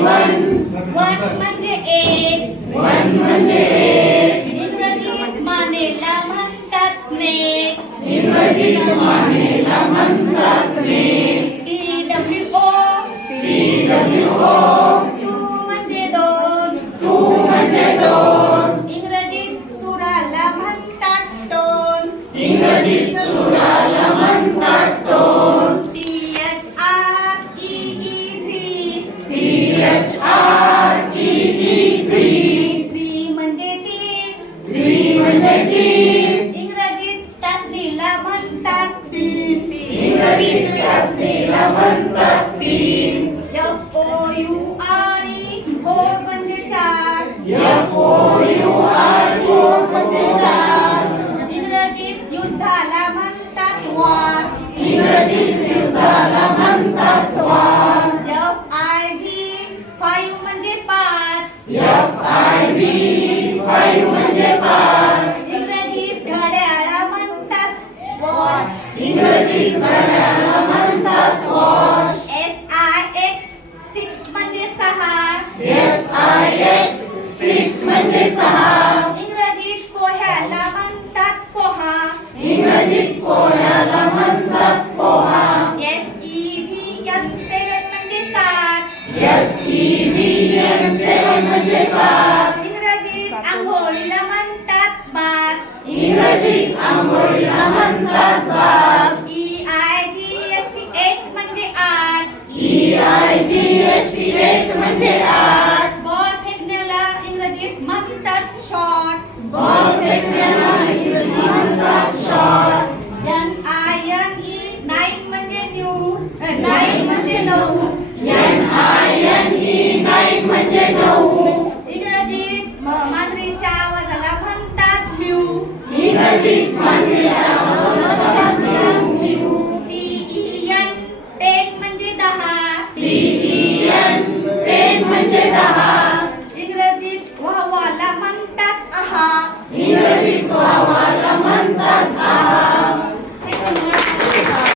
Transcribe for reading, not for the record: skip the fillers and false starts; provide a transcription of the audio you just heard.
One म्हणजे एक. इंग्रजीत मानेला म्हणतात नेक. TWO टू म्हणजे दोन. इंग्रजीत सुराला म्हणतात टोन. थ्री म्हणजे तीन. इंग्रजीत तासणीला म्हणतात तीन. FOURE फोर म्हणजे चार. इंग्रजीत युद्धाला म्हणतात वार. FIV फाईव्ह म्हणजे पाच. इंग्रजीत घड्याळाला म्हणतात वॉच. SIX सिक्स म्हणजे सहा. इंग्रजीत पोह्याला म्हणतात पोहा. SEVN म्हणजे सात. इंग्रजीत आंघोळीला म्हणतात बाथ. EIGST म्हणजे आठ. बॉल फेकण्याला इंग्रजीत म्हणतात शॉट. NINE नाईन म्हणजे नऊ. इंग्रजीत मांजरीच्या आवाजाला म्हणतात म्यू.